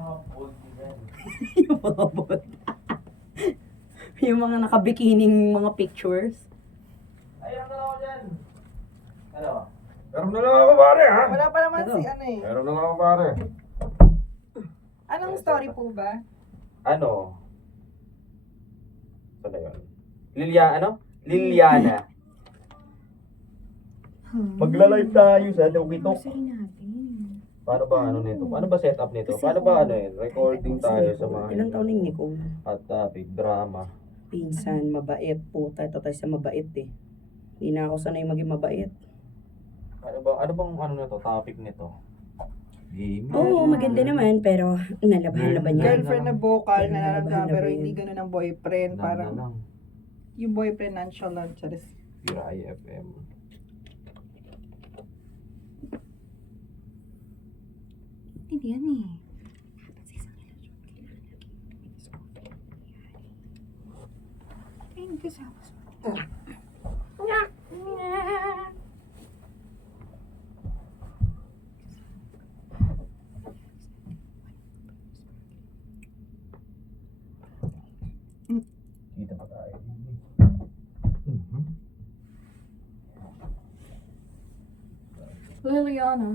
Yung mga bot. Yung mga nakabikining mga pictures. Ayun na ako dyan. Ano? Meron na lang ako pare ha? Wala pa naman Ano? si ano eh. Meron na lang ako pare. Anong story po ba? Ano? Saan na yun? Liliana. Magla-live tayo sa Tukitok. Anniversary natin. Paano ba ano nito? Paano ba setup nito? Paano ba ano yun? Recording tayo sa mga Ilang taon na yung Nicole? hot topic, drama. Pinsan, mabait. Puta, ito tayo sa mabait eh. Hindi na ako sanay maging mabait. Ano bang ano na to? Topic nito? Game. Oo, maganda naman, pero nalabahan na ba niya? Girlfriend na vocal, Nalabahan nararamdaman na pero ba yun? hindi ganun ang boyfriend. Parang lang. yung boyfriend nonchalant. Charis. Pira IFM. Hindi yan eh. Ayun, kasama sa... Kita pa tayo. Liliana.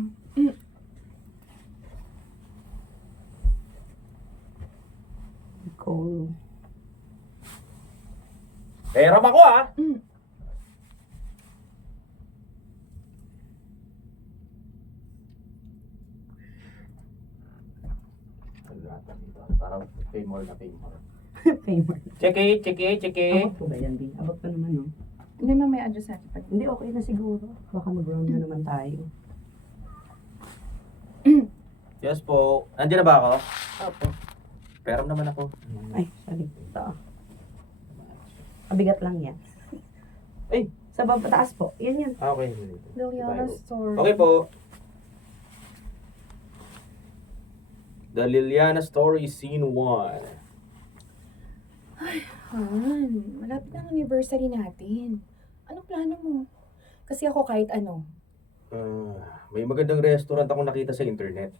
Nicole. Peram ako ah! Parang pay more na pay more. Favor. Cheki. Abot ko ba yan, Bi? Abot pa naman, no? Hindi mamaya adjust natin pag... Hindi, okay na siguro. Baka mag-round na naman tayo. Yes po. Nandiyan na ba ako? Opo. Peram naman ako. Ay, sorry. Ito. Mabigat lang yan. Ay! Sa baba, taas po. Yan yan. Okay. Liliana story. Okay po. The Liliana Story Scene 1. Han, malapit na ang anniversary natin. Anong plano mo? Kasi ako kahit ano. May magandang restaurant akong nakita sa internet.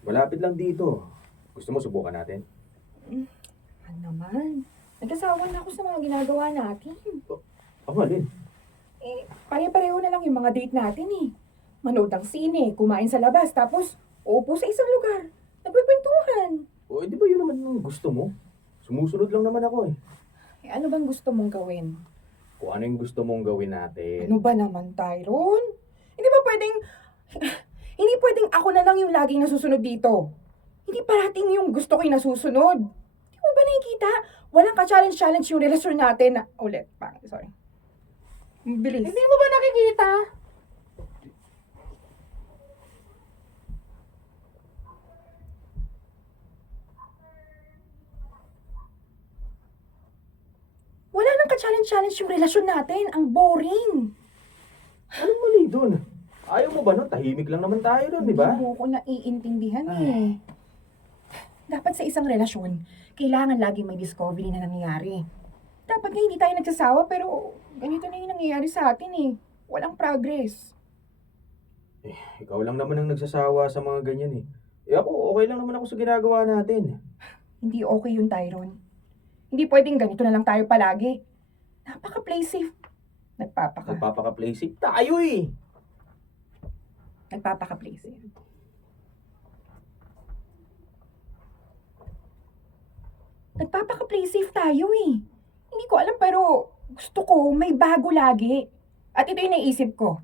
Malapit lang dito. Gusto mo subukan natin? Ano naman? Nagkasawa na ako sa mga ginagawa natin. Ako alin? Eh, pare-pareho na lang yung mga date natin eh. Manood ng sine, kumain sa labas, tapos uupo sa isang lugar. Nagkikwentuhan. O, di ba yun naman yung gusto mo? Sumusunod lang naman ako eh. Eh, ano bang gusto mong gawin? Kung ano yung gusto mong gawin natin. Ano ba naman, Tyron? Hindi ba pwedeng... Hindi pwedeng ako na lang yung laging nasusunod dito. Hindi parating yung gusto ko yung nasusunod. Di mo ba nakikita? Walang ka-challenge-challenge yung relasyon natin. Ulit, sorry. Bilis. Hindi mo ba nakikita? Wala nang ka-challenge-challenge yung relasyon natin. Ang boring. Anong mali dun? Ayaw mo ba nun? Tahimik lang naman tayo dun, di ba? Hindi mo ko naiintindihan eh. Dapat sa isang relasyon, kailangan lagi may discovery na nangyayari. Dapat nga hindi tayo nagsasawa pero ganito na yung nangyayari sa atin eh. Walang progress. Ikaw lang naman ang nagsasawa sa mga ganyan eh. Eh ako, okay lang naman ako sa ginagawa natin. Hindi okay yun, Tyron. Hindi pwedeng ganito na lang tayo palagi. Napaka-play safe. Nagpapaka-play safe tayo eh. Nagpapaka-play safe. Nagpapaka-play safe tayo eh. Hindi ko alam pero gusto ko may bago lagi. At ito yung naisip ko.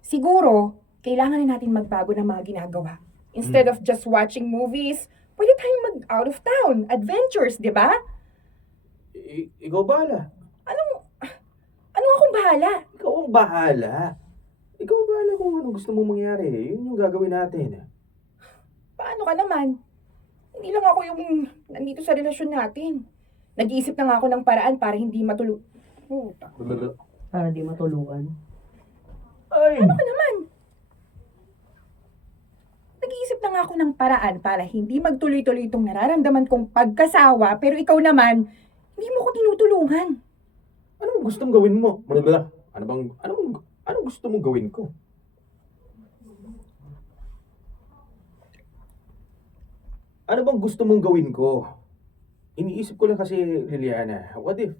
Siguro, kailangan na natin magbago ng mga ginagawa. Instead of just watching movies, pwede tayong mag-out of town, adventures, di ba? Ikaw bahala. Ano akong bahala? Ikaw ang bahala. Ikaw ang bahala kung ano gusto mong mangyari. Yun yung gagawin natin. Paano ka naman? Hindi lang ako yung nandito sa relasyon natin. Nag-iisip na nga ako ng paraan para hindi matulog. Para di matulungan. Ay! Ano ka naman? Nag-iisip na nga ako ng paraan para hindi magtuloy-tuloy itong nararamdaman kong pagkasawa, pero ikaw naman, hindi mo ko tinutulungan. Anong gustong gawin mo? Anong gusto mong gawin ko? Ano bang gusto mong gawin ko? Iniisip ko lang kasi, Liliana, what if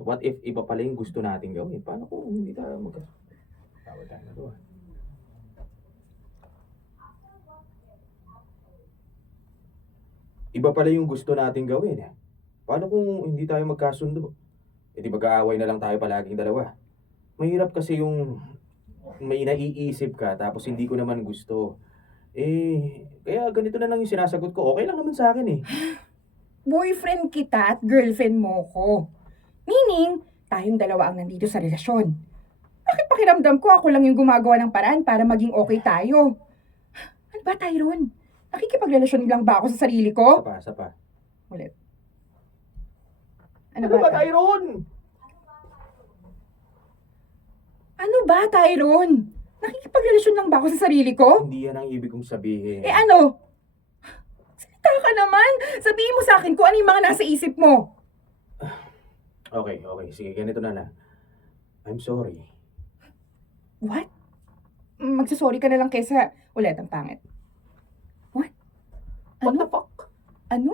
what if iba pala yung gusto natin gawin? Paano kung hindi tayo tawag tayo na doon? Iba pala yung gusto natin gawin eh. Paano kung hindi tayo magkasundo? E di mag-aaway na lang tayo palaging dalawa. Mahirap kasi yung may naiisip ka tapos hindi ko naman gusto. Kaya ganito na lang yung sinasagot ko. Okay lang naman sa akin eh. Boyfriend kita at girlfriend mo ko. Meaning, tayong dalawa ang nandito sa relasyon. Bakit pakiramdam ko ako lang yung gumagawa ng paraan para maging okay tayo? Ano ba, Tyrone? Nakikipagrelasyon lang ba ako sa sarili ko? Sapa. Ulit. Ano ba, Tyrone? Ano ba, Tyrone? Nakikipagrelasyon lang ba ako sa sarili ko? Hindi yan ang ibig kong sabihin. Ano? Salita ka naman! Sabihin mo sa akin kung ano yung mga nasa isip mo. Okay. Sige, ganito na lang. I'm sorry. What? Magsasorry ka na lang kaysa ulit ang pangit. What? What Ano? the fuck? Ano?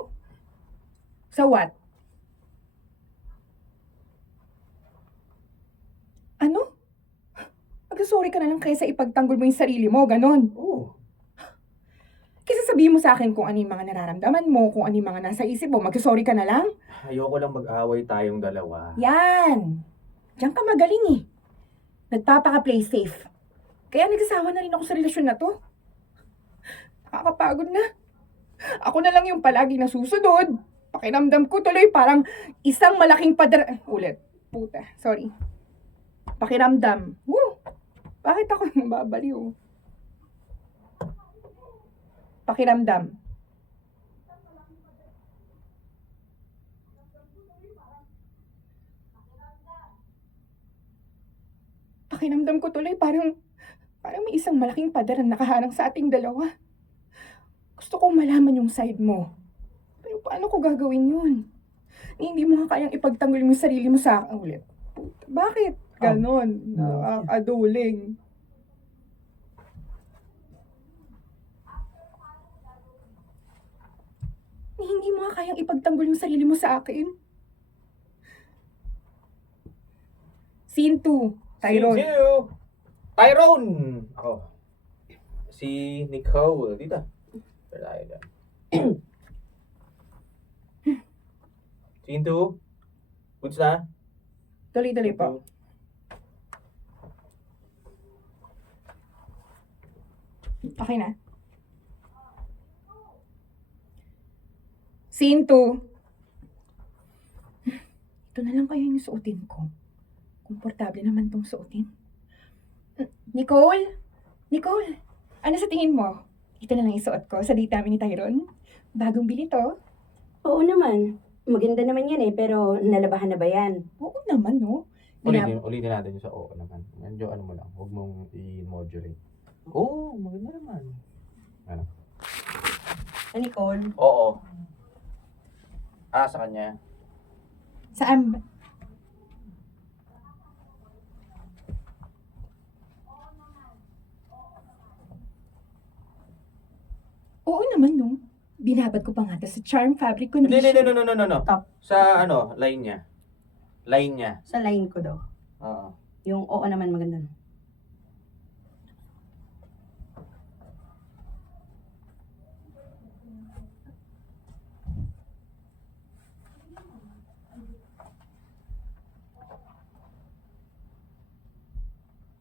Sa what? Ano? Magsasorry ka na lang kaysa ipagtanggol mo yung sarili mo, ganon. Oh, Kaysa sabihin mo sa akin kung ano yung mga nararamdaman mo, kung ano yung mga nasa isip mo, magsasorry ka na lang. ayoko lang mag-away tayong dalawa. Yan! Diyan ka magaling eh. Nagpapaka-play safe. Kaya nagsasawa na rin ako sa relasyon na to. Nakakapagod na. Ako na lang yung palagi nasusunod. Pakiramdam ko tuloy parang isang malaking Ulit. Puta. Sorry. Pakiramdam. Woo! Bakit ako nababaliw? Pakiramdam. Pakiramdam ko tuloy parang may isang malaking pader na nakaharang sa ating dalawa. Gusto kong malaman yung side mo. Pero paano ko gagawin yun? Hindi mo nga kayang ipagtanggol mo yung sarili mo sa akin ulit. Puta, bakit? Ganon. Nakakaduling. Hindi mo nga kayang ipagtanggol yung sarili mo sa akin. Scene 2. Tyrone. See you! Tyrone! Ako. Si Nicole. Dito. Tayo dyan. Scene 2. Goods na? Tuloy-tuloy po. Okay na. Scene 2. Ito na lang kaya yung suotin ko. Komportable naman tong suotin. Nicole? Nicole? Ano sa tingin mo? Ito na lang isuot ko sa date namin ni Tyrone. Bagong bili to. Oo naman. Maganda naman yan eh, pero nalabahan na ba yan? Oo naman, no? Ulitin natin yung sa oo naman. Medyo ano mo lang. Huwag mong i-modulate. Oo, maganda naman. Ano? Nicole? Oo. Sa kanya. Saan ba? Oo naman, no? Binabad ko pa nga to sa Charm Fabric Hindi, Condition. no. Top. Sa line niya. Line niya. Sa line ko daw. Oo. Yung oo naman maganda.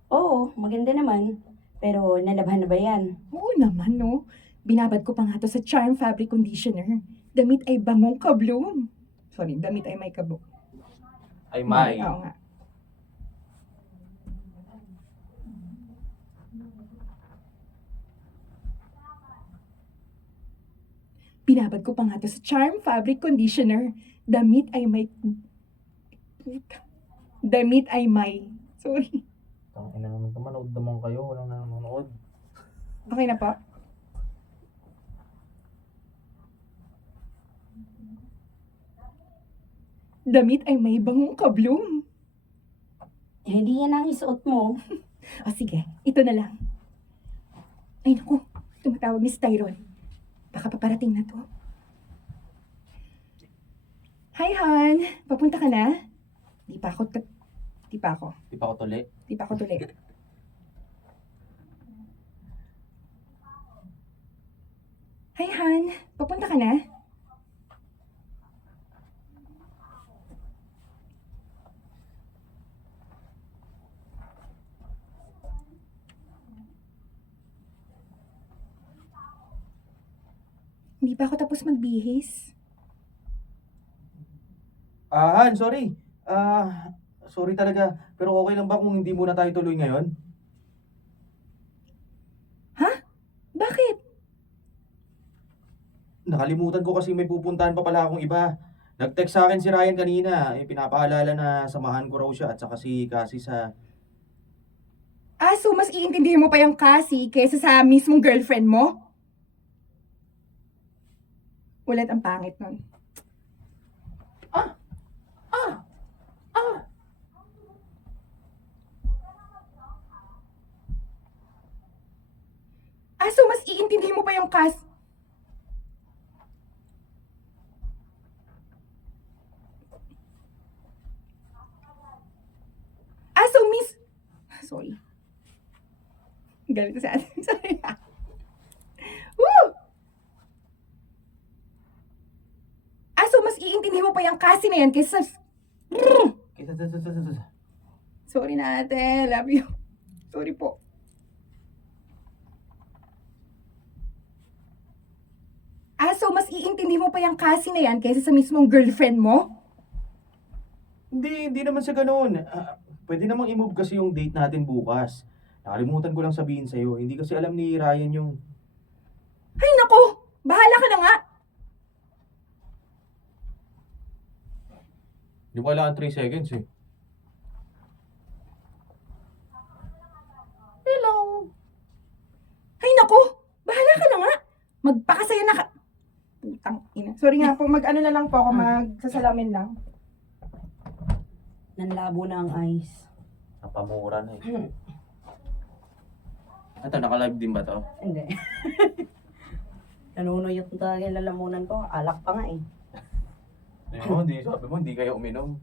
Oo, maganda naman. Pero nalabhan na ba yan? Oo naman, no? Binabad ko pa nga to sa Charm Fabric Conditioner. Damit ay bangong kabloom. Sorry, damit ay may kablo. Ay, may. Oo nga. Binabad ko pa nga to sa Charm Fabric Conditioner. Damit ay may... Damit ay may... Sorry. Ina naman ito, manood naman kayo. Walang nanonood. Okay na po? Damit ay may bangong kabloom. Eh, hindi yan ang isuot mo. O sige, ito na lang. Ay naku, Tumatawag ni Styron. Baka paparating na to. Hi, Han. Papunta ka na? Di pa ako. Di pa ako tuli. Di pa ako tuloy. Hi, Han. Papunta ka na? Hindi pa ako tapos magbihis. Han, sorry. Sorry talaga. Pero okay lang ba kung hindi muna tayo tuloy ngayon? Bakit? Nakalimutan ko kasi may pupuntahan pa pala akong iba. Nag-text sa akin si Ryan kanina. Pinapaalala na samahan ko raw siya at saka si Cassie sa... So mas iintindihin mo pa yung Cassie kaysa sa mismong girlfriend mo? Ulit ang pangit nun. So mas iintindihin mo pa yung Cassie... So miss... Sorry. Galit na sa atin. Sorry. Woo! So mas iintindihin mo pa yung Cassie na yan kaysa... Sorry na ate. Love you. Sorry po. So mas iintindihin mo pa yung Cassie na yan kaysa sa mismong girlfriend mo? Hindi naman sa ganun. Pwede namang i-move kasi yung date natin bukas. Nakalimutan ko lang sabihin sa'yo. Hindi kasi alam ni Ryan yung... Ay nako! Bahala ka na nga! Di ba lang 3 seconds eh. Hello! Ay nako! Bahala ka na nga! Magpakasaya na ka... Putang ina. Sorry nga po, mag-ano na lang po ako, magsasalamin lang. Nanlabo na ang eyes. Napamura na eh. Ito, naka-live din ba to? Hindi. Nanunuyot na talaga yung lalamunan ko. Alak pa nga eh. Hindi, sabi mo, hindi kayo uminom.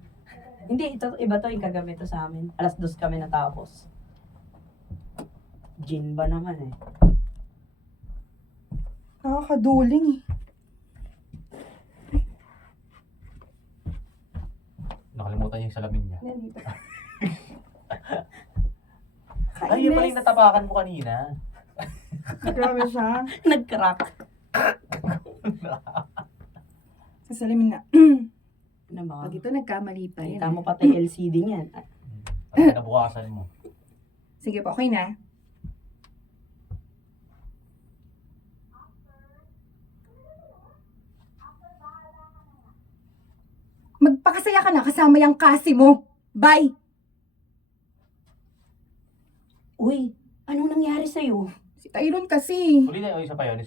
Hindi, iba to yung kagabi to sa amin. 2:00 kami natapos. Gin ba naman eh? Nakakaduling eh. Nakalimutan yung salamin niya. Nandito. Ay, yun pala yung natapakan mo kanina. Grabe siya. Nag-crack. Sasalamin na. Ano ba? Pag ito nagkamali pa yan. Kita mo pati LCD niyan. At nabukasan mo. Sige po, okay na. Magpakasaya ka na kasama yung Cassie mo. Bye! Uy, anong nangyari sa'yo? Si Tyron kasi. Ulit na, isa pa yun.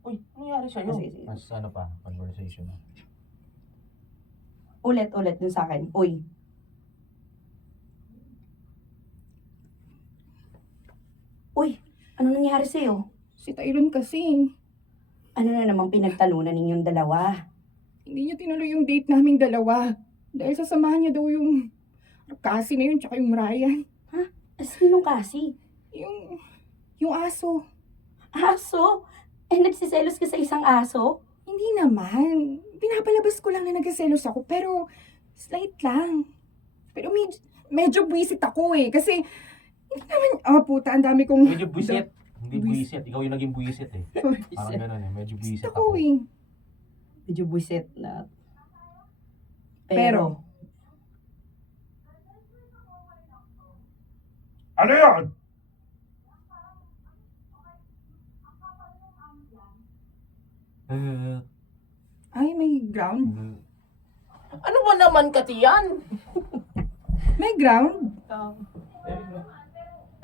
Uy, ano nangyari sa'yo? Sige, sige. Mas ano pa, conversation. Ulit dun sa akin. Uy. Uy, anong nangyari sa'yo? Si Tyron kasi. Ano na namang pinagtalunan ninyong dalawa? Hindi niya tinuloy yung date naming dalawa. Dahil sasamahan niya daw yung Cassie na yun tsaka yung Ryan. Sinong kasi? Yung aso. Aso? Nagsiselos ka sa isang aso? Hindi naman. Pinapalabas ko lang na nagsiselos ako pero slight lang. Pero medyo buwisit ako eh. Kasi hindi naman, puta, ang dami kong... Medyo buwisit. Hindi buwisit. Ikaw yung naging buwisit eh. Parang gano'n eh. Medyo buwisit Gusto ko ako. eh. Medyo buwisit na. Pero, Ano yun? ay may ground. Ano ba naman katiyan? May ground.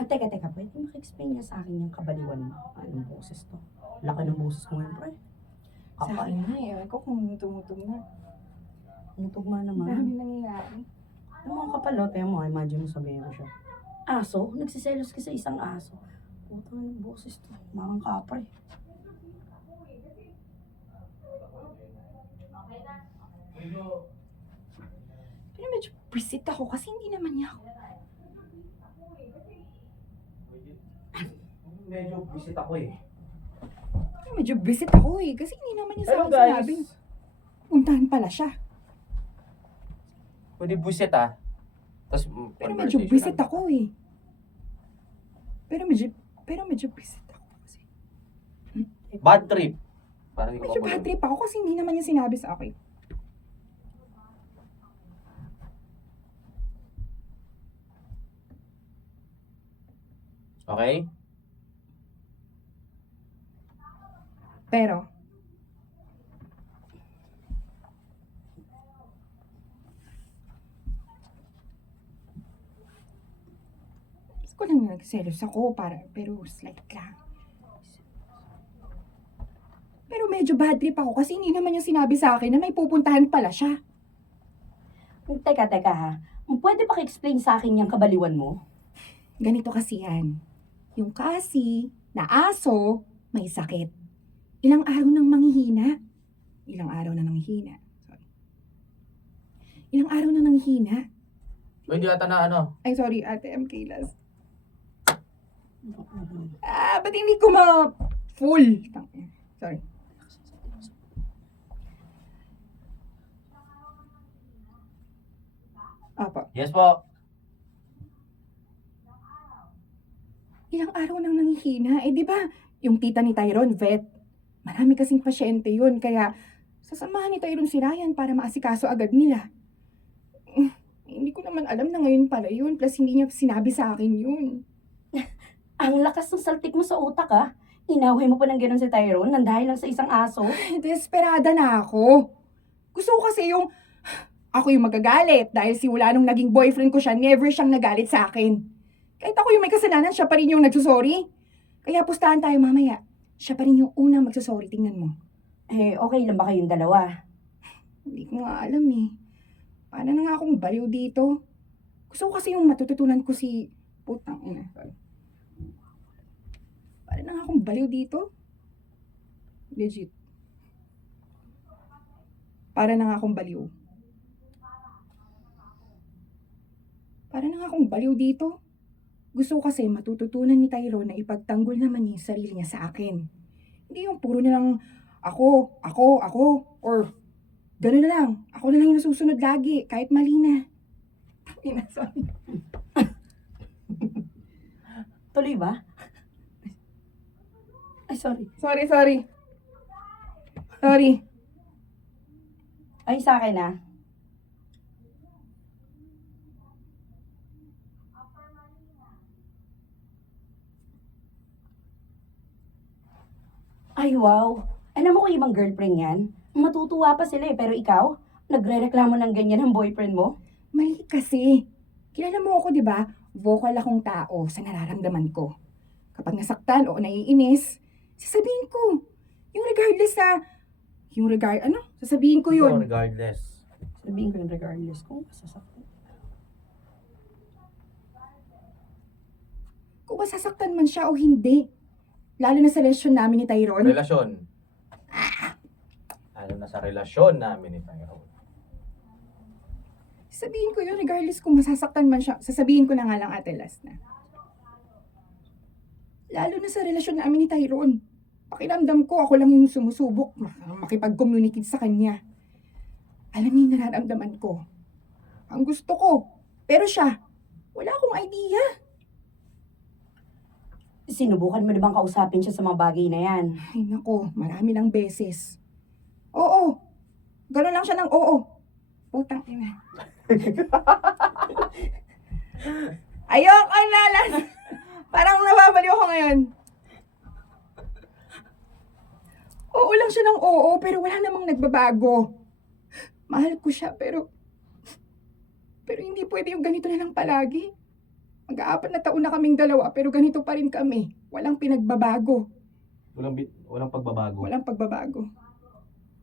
Teka, pwede maka-explain niya sa akin yung kabaliwan mo? Anong boses to? Laki ng boses ko ngayon, pre. Sa akin na eh. Ako kung tumutugma. Tugma Dami naman. nangyayari. Yung mga kapalot, mo, imagine mo sabihin ko siya. Aso? Nagsiselos ka sa isang aso. Putang ng boses to. Marang kapre. Pero medyo visit ako kasi hindi naman niya ako. Medyo visit ako eh. Pero medyo visit ako eh kasi hindi naman niya sa Hello akin guys! sinabing puntahan pala siya. Pwede visit ah. Tapos, Pero medyo visit ako eh. Pero medyo visit ako kasi. Bad trip. Parang hindi ko Medyo bad trip ako kasi hindi naman niya sinabi sa akin. Okay? Pero, gusto ko lang nagselos ako pero slight lang. Pero medyo bad trip ako kasi hindi naman niya sinabi sa akin na may pupuntahan pala siya. Teka ha. Pwede pa ka-explain sa akin yung kabaliwan mo? Ganito kasi yan. Yung kasi na aso may sakit. Ilang araw nang manghihina. Ilang araw na nanghihina. Sorry. Ilang araw na nanghihina. Hindi ata na ano. Ay, sorry, Ate M. Kaylas. Ba't hindi ko ma-full? Sorry. Apo. Yes po. Ilang araw nang nanghihina. Eh, di ba, yung tita ni Tyrone, vet. Marami kasing pasyente yun, kaya sasamahan ni Tyrone si Ryan para maasikaso agad nila. Hindi ko naman alam na ngayon pala yun, plus hindi niya sinabi sa akin yun. Ang lakas ng saltik mo sa utak, ah. Inaway mo pa ng gano'n si Tyrone nang dahil lang sa isang aso. Desperada na ako. Gusto ko kasi ako yung magagalit dahil simula nung naging boyfriend ko siya, never siyang nagalit sa akin. Kahit ako yung may kasalanan, siya pa rin yung nagsusorry. Kaya pustahan tayo mamaya. Siya pa rin yung unang magsusorry, tingnan mo. Eh, okay lang ba kayong dalawa? Hindi ko nga alam eh. Paano na nga akong baliw dito? Gusto ko kasi yung matututunan ko si... Putang ina. Paano na nga akong baliw dito? Legit. Para na nga akong baliw. Para na nga akong baliw dito. Gusto ko kasi matututunan ni Tyrone na ipagtanggol naman niya yung sarili niya sa akin. Hindi yung puro na lang ako, or gano'n na lang. Ako na lang yung nasusunod lagi, kahit mali na. Sorry. Tuloy ba? Ay, sorry. Sorry. Ay, sa akin, ah. Ay, wow. Alam mo ko ibang girlfriend yan? Matutuwa pa sila eh, pero ikaw? Nagre-reklamo ng ganyan ng boyfriend mo? Mali kasi. Kilala mo ako, di ba? Vocal akong tao sa nararamdaman ko. Kapag nasaktan o naiinis, sasabihin ko. Sasabihin ko yun. Regardless. Sabihin ko yung regardless kung masasaktan. Kung masasaktan man siya o hindi. Lalo na sa relasyon namin ni Tyrone. Relasyon. Ano na sa relasyon namin ni Tyrone. Sabihin ko yun, regardless kung masasaktan man siya. Sasabihin ko na nga lang, ate, last na. Lalo na sa relasyon namin ni Tyrone. Pakiramdam ko, ako lang yung sumusubok makipag-communicate sa kanya. Alam niya yung nararamdaman ko. Ang gusto ko. Pero siya, wala akong idea. Sinubukan mo na bang kausapin siya sa mga bagay na yan? Ay nako, marami ng beses. Oo. Gano'n lang siya ng oo. Putang ina. Ayoko na lang. Parang nababaliw ako ngayon. Oo lang siya ng oo, pero wala namang nagbabago. Mahal ko siya, pero hindi pwede yung ganito na lang palagi. Mag-4 na taon na kaming dalawa, pero ganito pa rin kami. Walang pinagbabago. Walang pagbabago. Walang pagbabago.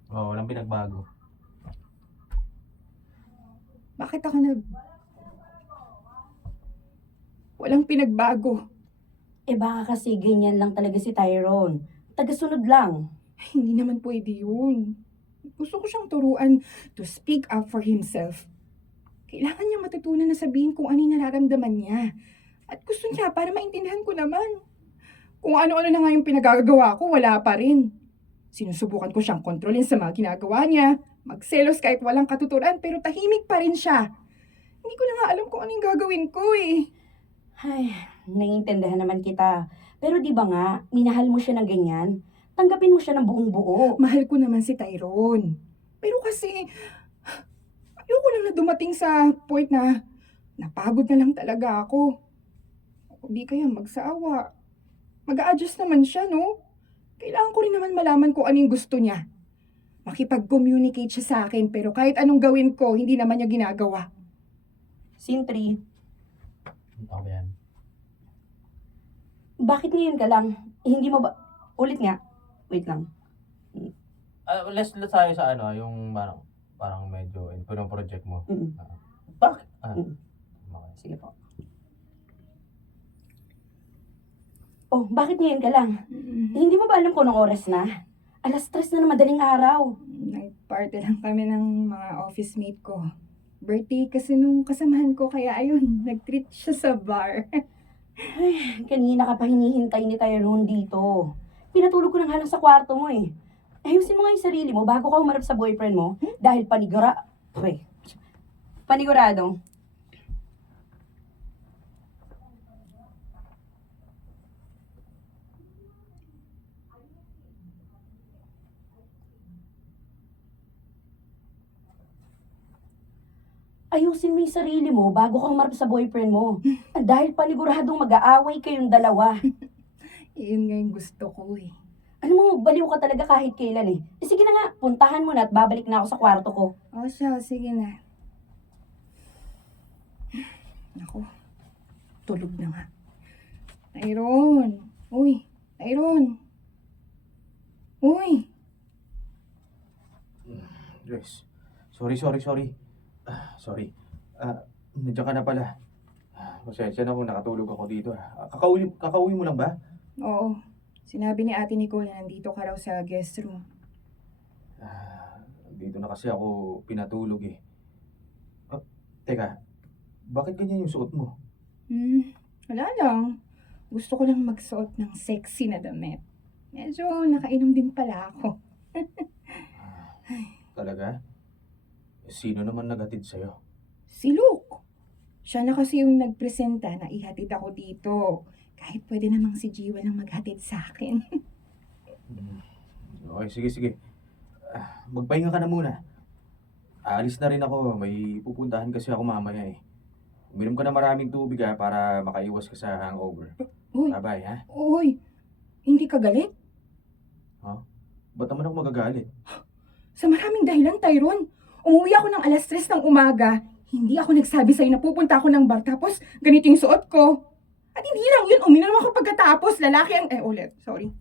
Oo, walang pinagbago. Bakit ako walang pinagbago? Eh baka kasi ganyan lang talaga si Tyrone. Tagasunod lang. Ay, hindi naman pwede yun. Gusto ko siyang turuan to speak up for himself. Kailangan niya matutunan na sabihin kung ano yung nararamdaman niya. At gusto niya para maintindihan ko naman. Kung ano-ano na nga yung pinagagawa ko, wala pa rin. Sinusubukan ko siyang kontrolin sa mga ginagawa niya. Magselos kahit walang katuturan, pero tahimik pa rin siya. Hindi ko na nga alam kung ano yung gagawin ko eh. Ay, naiintindihan naman kita. Pero di ba nga, minahal mo siya ng ganyan? Tanggapin mo siya ng buong buo. Mahal ko naman si Tyrone. Pero kasi, ayoko lang na dumating sa point na napagod na lang talaga ako. O di kaya magsawa. Mag-a-adjust naman siya, no? Kailangan ko rin naman malaman kung ano yung gusto niya. Makipag-communicate siya sa akin, pero kahit anong gawin ko, hindi naman niya ginagawa. Scene 3. Ako yan. Bakit ngayon ka lang? Hindi mo ba... Ulit nga. Wait lang. Let's tayo sa ano, yung parang medyo info ng project mo. Mm. Bakit? Okay. Sige po. Oh, bakit ngayon ka lang? Hindi mo ba alam kung anong oras na? 3:00 na madaling araw. Nag-party lang kami ng mga office mate ko. Birthday kasi nung kasamahan ko, kaya ayun, nag-treat siya sa bar. Kanina ka pa hinihintay ni Tyrone dito. Pinatulog ko na nga lang sa kwarto mo eh. Ayusin mo nga yung sarili mo bago ka umarap sa boyfriend mo dahil paniguradong. Ayusin mo yung sarili mo bago ka umarap sa boyfriend mo. Dahil paniguradong mag-aaway kayong dalawa. Yun nga yung gusto ko eh. Alam mo, baliw ka talaga kahit kailan eh. Sige na nga, puntahan mo na at babalik na ako sa kwarto ko. O siya, sige na. Naku, tulog na nga. Tyrone! Uy, Tyrone! Uy! Joyce, sorry. Sorry. Nandiyan ka na pala. Pasensya na kung nakatulog ako dito. Kakauwi mo lang ba? Oo, sinabi ni Ate Nicole na nandito ka raw sa guest room. Dito na kasi ako pinatulog eh. Teka, bakit ganyan yung suot mo? Wala lang. Gusto ko lang magsuot ng sexy na damit. Medyo nakainom din pala ako. Talaga? Sino naman naghatid sa'yo? Si Luke. Siya na kasi yung nagpresenta na ihatid ako dito. Kahit pwede namang si Jiwa lang maghatid sa akin. Okay, sige. Magpahinga ka na muna. Aalis na rin ako. May pupuntahan kasi ako mamaya eh. Uminom ka na maraming tubig para makaiwas ka sa hangover. Uy, Bye-bye ha? uy, hindi ka galit? Ba't naman ako magagalit? Sa maraming dahilan, Tyrone. Umuwi ako ng 3:00 ng umaga. Hindi ako nagsabi sa'yo na pupunta ako ng bar tapos ganito yung suot ko. At hindi lang yun, uminom ako pagkatapos. Lalaki ang... sorry.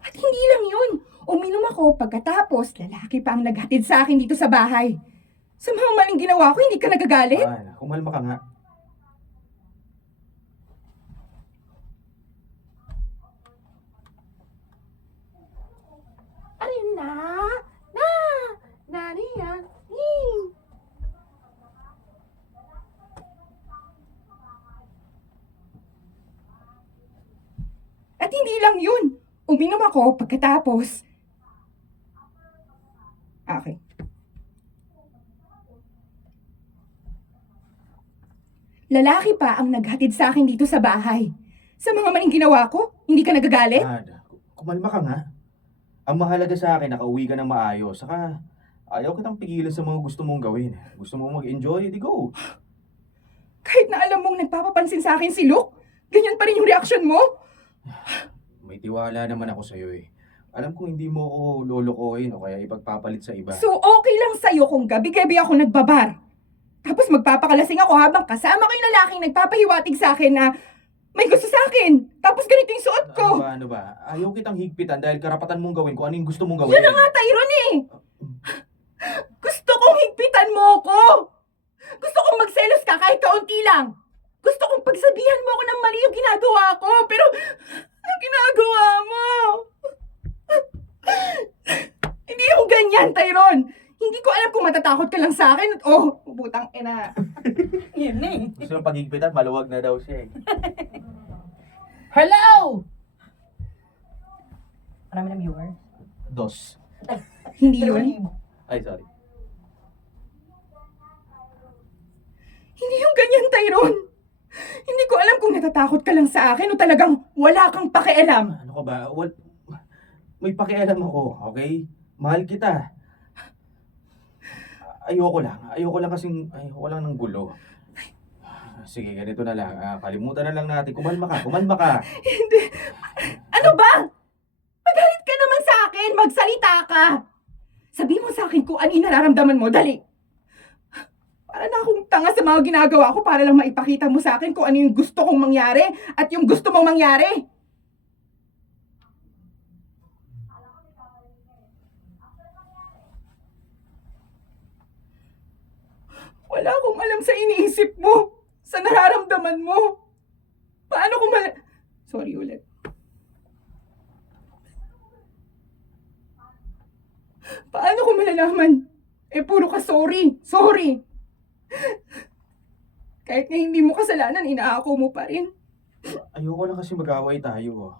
At hindi lang yun. Uminom ako pagkatapos. Lalaki pa ang naghatid sa akin dito sa bahay. Sa mga maling ginawa ko, hindi ka nagagalit? Kumalma ka nga. At hindi lang yun. Uminom ako pagkatapos. Okay. Lalaki pa ang naghatid sa akin dito sa bahay. Sa mga maling ginawa ko, hindi ka nagagalit? Kumalma ka nga. Ang mahalaga sa akin, nakauwi ka ng maayos. Saka, ayaw kitang pigilan sa mga gusto mong gawin. Gusto mong mag-enjoy, di go. Kahit na alam mong nagpapapansin sa akin si Luke, ganyan pa rin yung reaksyon mo? May tiwala naman ako sa'yo eh. Alam ko hindi mo ako lolokohin o kaya ipagpapalit sa iba. So okay lang sa'yo kung gabi-gabi ako nagbabar. Tapos magpapakalasing ako habang kasama ko yung lalaking nagpapahiwatig sa akin na may gusto sa akin. Tapos ganito yung suot ko. Ano ba? Ayaw kitang higpitan dahil karapatan mong gawin kung ano yung gusto mong gawin. Yun na nga, Tyrone eh! Gusto kong higpitan mo ko! Gusto kong magselos ka kahit kaunti lang! Gusto kong pagsabihan mo ako ng mali yung ginagawa ko, pero ano ginagawa mo? Hindi yung ganyan, Tyron! Hindi ko alam kung matatakot ka lang sa akin. Oh, butang ina. Yun na eh. Gusto ng pagigpitan, maluwag na daw siya eh. Hello! Marami ng viewer. Dos. Hindi yun. Ay, sorry. Hindi yung ganyan, Tyron. Hindi ko alam kung natatakot ka lang sa akin o talagang wala kang pakialam. Ano ka ba? May pakialam ako, okay? Mahal kita. Ayoko lang kasing, ayoko lang ng gulo. Sige, ganito na lang. Kalimutan na lang natin. Kumalma ka. Hindi. Ano ba? Magalit ka naman sa akin. Magsalita ka. Sabi mo sa akin kung ano yung nararamdaman mo. Dali. Para na akong tanga sa mga ginagawa ko para lang maipakita mo sa akin kung ano yung gusto kong mangyari at yung gusto mong mangyari. Wala akong alam sa iniisip mo. Sa nararamdaman mo. Paano kung Sorry ulit. Paano ko malalaman? Puro ka sorry. Sorry. Kahit nga hindi mo kasalanan, inaako mo pa rin. Ayoko lang kasi mag-away tayo.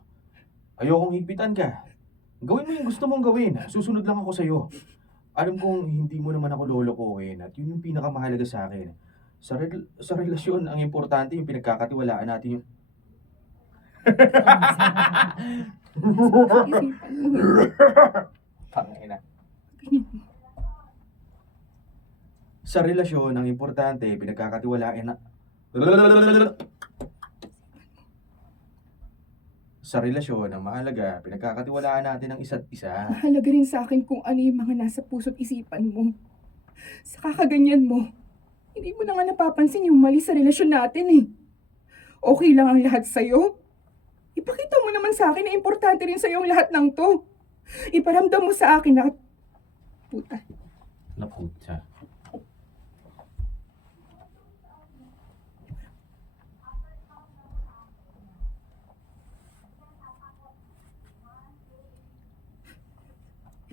Ayokong higpitan ka. Gawin mo yung gusto mong gawin. Susunod lang ako sa'yo. Alam kong hindi mo naman ako lolokohin at yun yung pinakamahalaga sa akin. Sa relasyon, ang importante yung pinagkakatiwalaan natin yung... Isipan mo. Pangina. Sa relasyon, ang importante, pinagkakatiwalaan na... Sa relasyon, ang mahalaga, pinagkakatiwalaan natin ang isa't isa. Mahalaga rin sa akin kung ano yung mga nasa puso't isipan mo. Sa kakaganyan mo, hindi mo na nga napapansin yung mali sa relasyon natin eh. Okay lang ang lahat sa'yo. Ipakita mo naman sa akin na importante rin sa'yo ang lahat ng to. Iparamdam mo sa akin na... Puta. Naputsa.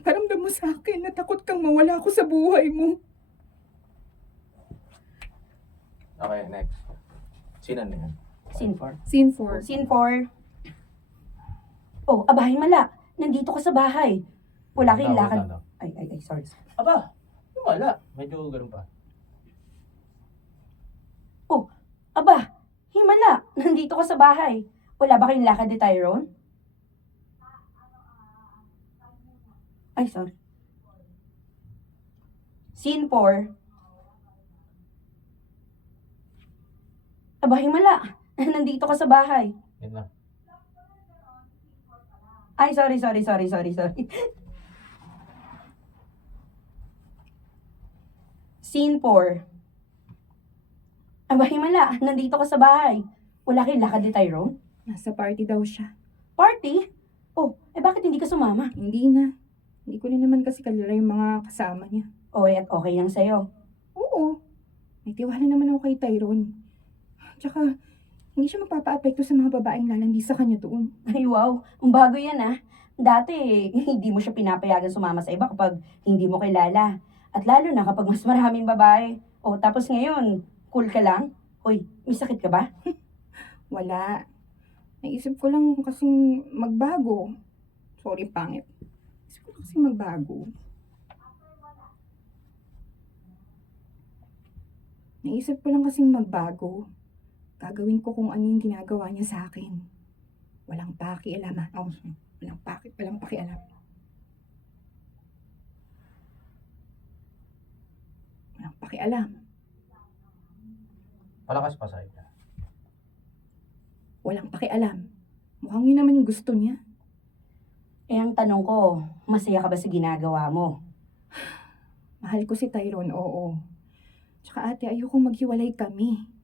Iparamdam mo sa akin na takot kang mawala ako sa buhay mo. Okay, next. Sino na yan? Scene 4. Scene 4. Scene 4. Oh, abahin mala. Nandito ka sa bahay. Wala kayong lakad. Ay, sorry. Aba, wala. Medyo ganun pa. Oh, aba, himala. Nandito ka sa bahay. Wala ba kayong lakad ni Tyrone? Ay, sorry. Scene 4. Aba, himala. Nandito ka sa bahay. Yan lang. Ay, sorry. Scene 4. Aba, himala. Nandito ka sa bahay. Wala kayong lakad ni Tyrone? Nasa party daw siya. Party? Oh, bakit hindi ka sumama? Hindi na. Hindi ko rin naman kasi kalala yung mga kasama niya. Oh, at okay lang sa'yo. Oo. May tiwala naman ako kay Tyrone. Tsaka, hindi siya magpapa-apekto sa mga babaeng lalandi sa kanya doon. Ay, wow. Ang bago yan, ah. Dati, hindi mo siya pinapayagan sumama sa iba kapag hindi mo kilala. At lalo na kapag mas maraming babae. Oh, tapos ngayon, cool ka lang? Hoy, may sakit ka ba? Wala. Naisip ko lang kasing magbago. Sorry, pangit. Naisip ko lang kasing magbago. Naisip ko lang kasing magbago. Gagawin ko kung ano yung ginagawa niya sa akin. Walang pakialam. Oh, walang pakialam. Walang pakialam. Palakas pa sa'yo. Walang pakialam. Mukhang yun naman yung gusto niya. Eh, ang tanong ko, masaya ka ba sa ginagawa mo? Mahal ko si Tyrone, oo. Tsaka ate, ayokong maghiwalay kami.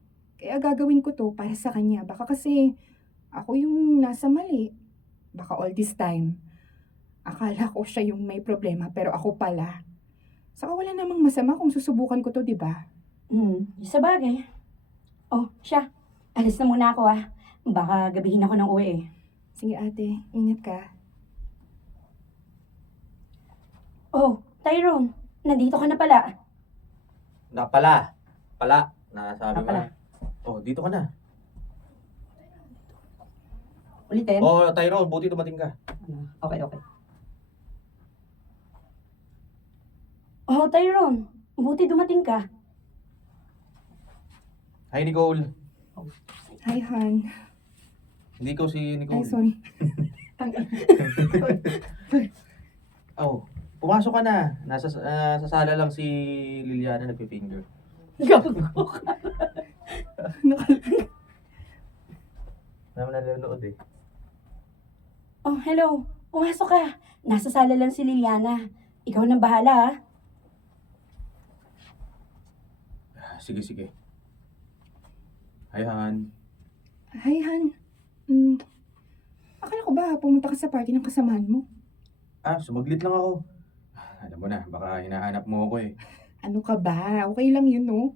Kaya gagawin ko to para sa kanya. Baka kasi ako yung nasa mali. Baka all this time, akala ko siya yung may problema pero ako pala. Saka wala namang masama kung susubukan ko to, di ba? Sa bagay. Oh, siya. Alis na muna ako ah. Baka gabihin ako ng uwi eh. Sige ate, ingat ka. Oh, Tyrone. Nandito ka na pala. Pala. Nasabi mo Pala. na. Oh, dito ka na. Ulitin? Oh, Tyrone, buti dumating ka. Okay. Oh, Tyrone. Buti dumating ka. Hi, Nicole. Hi, Han. Hindi ko si Nicole. Ay, sorry. Oh, pumasok ka na. Sa sala lang si Liliana nagpi-finger. Gago. Naman nanonood eh. Oh, hello. Pumasok ka. Nasa sala lang si Liliana. Ikaw nang bahala ha. Sige. Hi, Han. Hi, Han. Akala ko ba pumunta ka sa party ng kasamahan mo? Sumaglit lang ako. Alam mo na, baka hinahanap mo ako eh. Ano ka ba? Okay lang yun, no?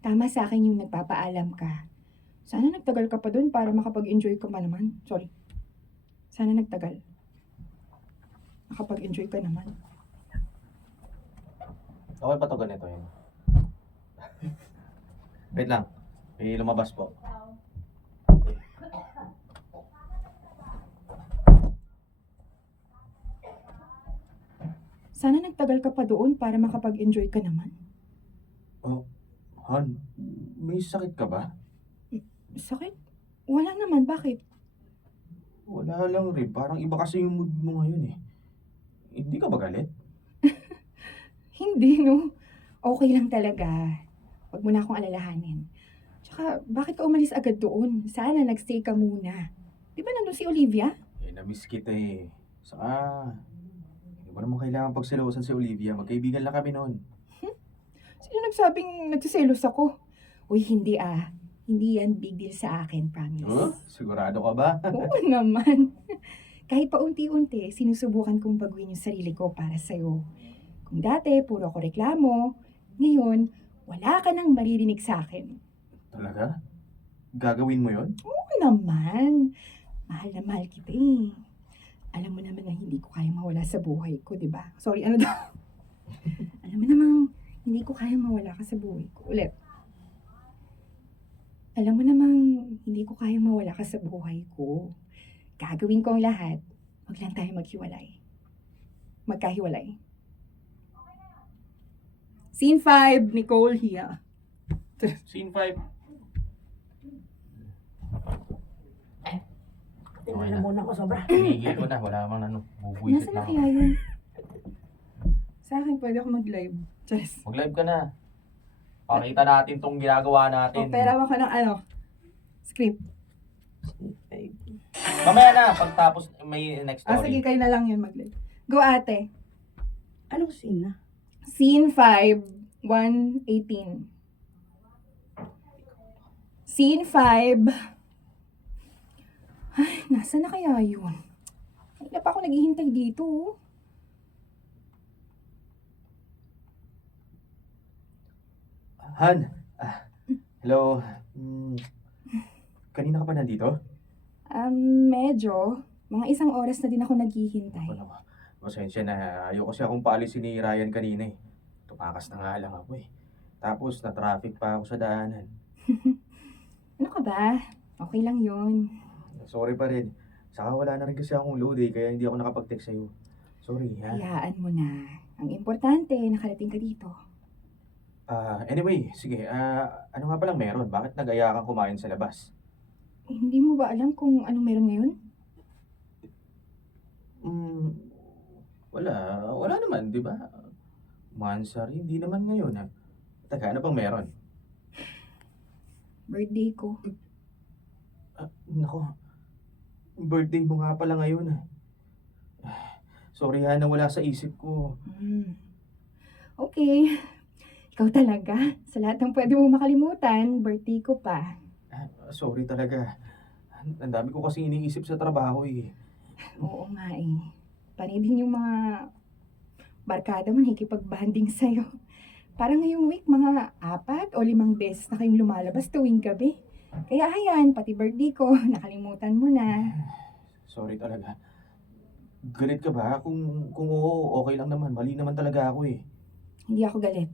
Tama sa akin yung nagpapaalam ka. Sana nagtagal ka pa dun para makapag-enjoy ka pa naman. Sorry. Sana nagtagal. Nakapag-enjoy ka naman. Okay pa to ganito yun. Wait lang. May lumabas po. Sana nagtagal ka pa doon para makapag-enjoy ka naman. Han, may sakit ka ba? Sakit? Wala naman. Bakit? Wala lang rin. Parang iba kasi yung mood mo ngayon eh. Hindi ka ba galit? Hindi, no? Okay lang talaga. Huwag mo na akong alalahanin. Tsaka, bakit ka umalis agad doon? Sana nagstay ka muna. Di ba nandun si Olivia? Na-miss kita eh. Saka, hindi mo naman kailangan pagselosan si Olivia. Magkaibigan lang kami noon. Sino nagsabing nagsiselos ako? Uy, hindi ah. Hindi yan big deal sa akin, promise. Huh? Sigurado ka ba? Oo naman. Kahit paunti-unti, sinusubukan kong baguhin yung sarili ko para sa'yo. Kung dati, puro ako reklamo, ngayon, wala ka nang maririnig sa akin. Talaga? Gagawin mo yon? Oo naman. Mahal na mahal kita eh. Alam mo naman na hindi ko kaya mawala sa buhay ko, di ba? Sorry, ano daw? Alam mo namang hindi ko kaya mawala ka sa buhay ko. Ulit. Alam mo namang hindi ko kaya mawala ka sa buhay ko. Gagawin ko ang lahat. Huwag lang tayo maghiwalay. Magkahiwalay. Scene 5, Nicole here. Scene 5. Tingnan na muna ako sobra. Hinihigil ko na. Wala namang bubuisit Nasaan na na kaya yun? Sa akin, pwede ako mag-live. Just. Mag-live ka na. Pakita natin tong ginagawa natin. O, pera mo ka ng script. Mamaya na, pagtapos may next Sige, story. kayo na lang yun mag-live. Go, ate. Anong scene na? Scene 5, 1:18. Scene 5. Ay, nasa na kaya yun? Hindi pa ako naghihintay dito. Oh. Han, hello. Kanina ka pa nandito? Medyo. Mga isang oras na din ako naghihintay. Pasensya na. Ayoko kasi akong paalisin ni Ryan kanina eh. Tumakas na nga lang ako eh. Tapos na-traffic pa ako sa daanan. Ano ka ba? Okay lang yun. Sorry pa rin. Saka wala na rin kasi akong load eh, kaya hindi ako nakapag-text sa'yo. Sorry ha. Hayaan mo na. Ang importante, nakarating ka dito. Anyway, sige. Ano nga palang meron? Bakit nag-aya kang kumain sa labas? Hindi mo ba alam kung anong meron ngayon? Wala naman, di ba? Mansari, hindi naman ngayon ha. Teka, ano bang meron? Birthday ko. Nako, birthday mo nga pala ngayon ha. Sorry ha, nawala sa isip ko. Okay. Ikaw talaga. Sa lahat ng pwede mo makalimutan, birthday ko pa. Sorry talaga. Ang dami ko kasi iniisip sa trabaho eh. Oo nga eh. Panay din yung mga barkada mo nakikipag-banding sa'yo. Parang ngayong week, mga 4 o 5 beses na kayong lumalabas tuwing gabi. Kaya ayan, pati birthday ko, nakalimutan mo na. Sorry talaga. Galit ka ba? Kung oo, okay lang naman. Mali naman talaga ako eh. Hindi ako galit.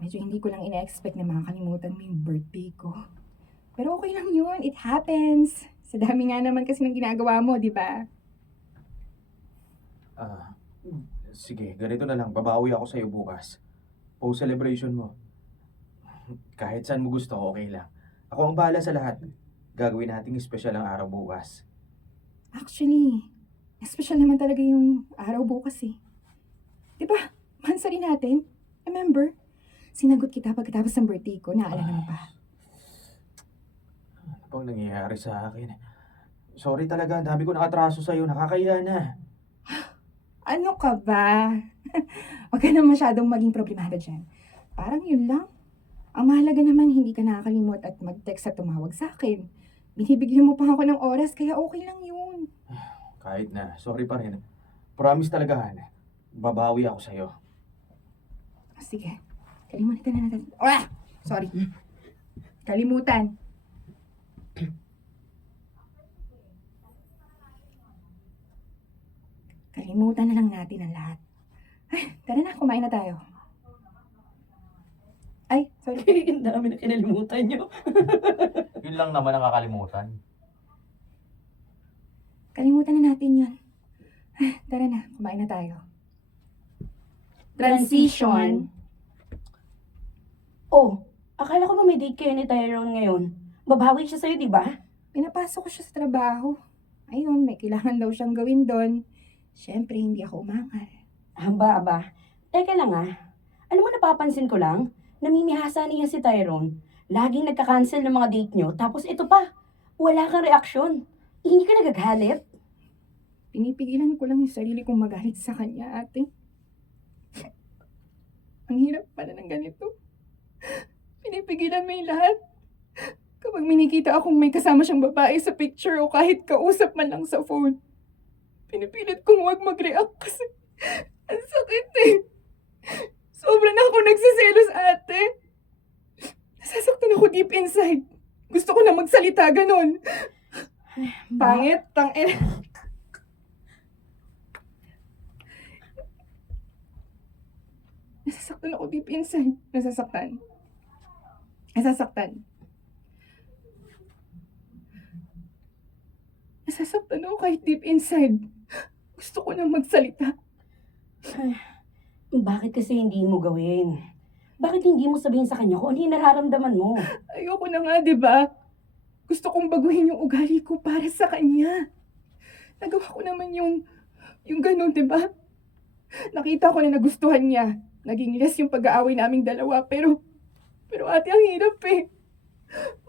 Medyo hindi ko lang ina-expect na makakalimutan mo yung birthday ko. Pero okay lang yun, it happens. Sa dami nga naman kasi ng ginagawa mo, di ba? Sige, ganito na lang. Babawi ako sa'yo bukas. Post-celebration mo. Kahit saan mo gusto, okay lang. Ako ang bahala sa lahat. Gagawin nating espesyal ang araw bukas. Actually, special naman talaga yung araw bukas eh. Di ba? Mansari natin. Remember? Sinagot kita pagkatapos ng birthday ko. Naalala mo pa? Ano bang nangyayari sa akin? Sorry talaga, ang dami ko nakatraso sa'yo. Nakakahiya na. Ano ka ba? Huwag ka na masyadong maging problemado dyan. Parang yun lang. Ang mahalaga naman, hindi ka nakakalimot at mag-text at tumawag sa akin. Binibigyan mo pa ako ng oras, kaya okay lang yun. Kahit na, sorry pa rin. Promise talaga, Han. Babawi ako sa'yo. Sige, kalimutan na natin. Ah! Sorry. Kalimutan. Kalimutan na lang natin ang lahat. Ay, tara na, kumain na tayo. Ay, sorry. Ang dami na kinalimutan nyo. Yun lang naman ang kakalimutan. Kalimutan na natin yun. Ay, tara na, kumain na tayo. Transition. Oh, akala ko ba may date kayo ni Tyrone ngayon? Babawi siya sa'yo, di ba? Pinapasok ko siya sa trabaho. Ayun, may kailangan daw siyang gawin doon. Siyempre, hindi ako umangal. Aba. Teka lang Alam mo, napapansin ko lang, namimihasa niya si Tyrone. Laging nagka-cancel ng mga date nyo, tapos ito pa, wala kang reaksyon. Hindi ka nagagalit? Pinipigilan ko lang yung sarili kong magalit sa kanya, ate. Ang hirap pala ng ganito. Pinipigilan mo yung lahat. Kapag minikita akong may kasama siyang babae sa picture o kahit kausap man lang sa phone, pinipilit kong huwag mag-react kasi ang sakit eh. Sobra na ako nagsiselos, ate. Nasasaktan ako deep inside. Gusto ko na magsalita ganon. Pangit, tangin. Nasasaktan ako deep inside. Nasasaktan. Nasasaktan ako kahit deep inside. Gusto ko na magsalita. Bakit kasi hindi mo gawin? Bakit hindi mo sabihin sa kanya kung ano yung nararamdaman mo? Ayoko na nga, di ba? Gusto kong baguhin yung ugali ko para sa kanya. Nagawa ko naman yung ganun, di ba? Nakita ko na nagustuhan niya. Naging less yung pag-aaway naming dalawa, pero ate, ang hirap eh.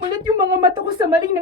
Mulat yung mga mata ko sa maling